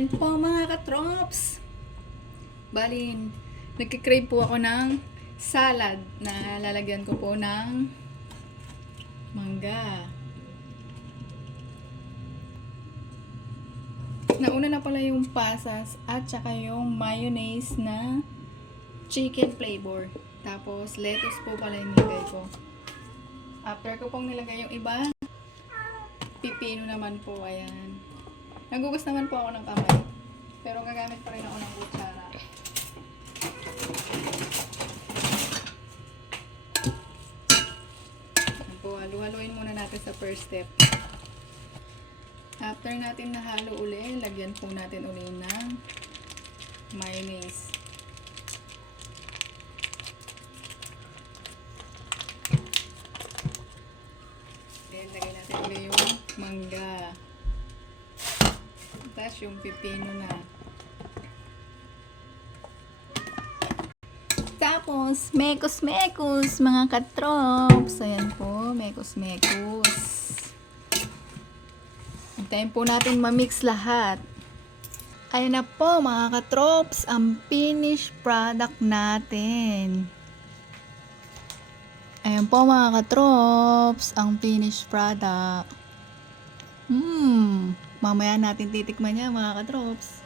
Ayan po mga katrops. Bali, nagkikrave po ako ng salad na lalagyan ko po ng mangga. Nauna na pala yung pasas at saka yung mayonnaise na chicken flavor. Tapos lettuce po pala yung nilagay ko. After ko pong nilagay yung iba, pipino naman po, ayan. Nagugas naman po ako ng kamay. Pero gagamit pa rin ako ng kutsara. Ayan po, halu-haluin muna natin sa first step. After natin nahalo uli, lagyan po natin uli ng mayonnaise. Then, lagay natin uli yung mangga. Tapos yung pipino na. Tapos, mekos-mekos, mga katrops. Ayan po, mekos-mekos. Hintayin po natin ma-mix lahat. Ayan na po, mga katrops, ang finished product natin. Ayan po, mga katrops, ang finished product. Mamaya natin titikman niya, mga katrops.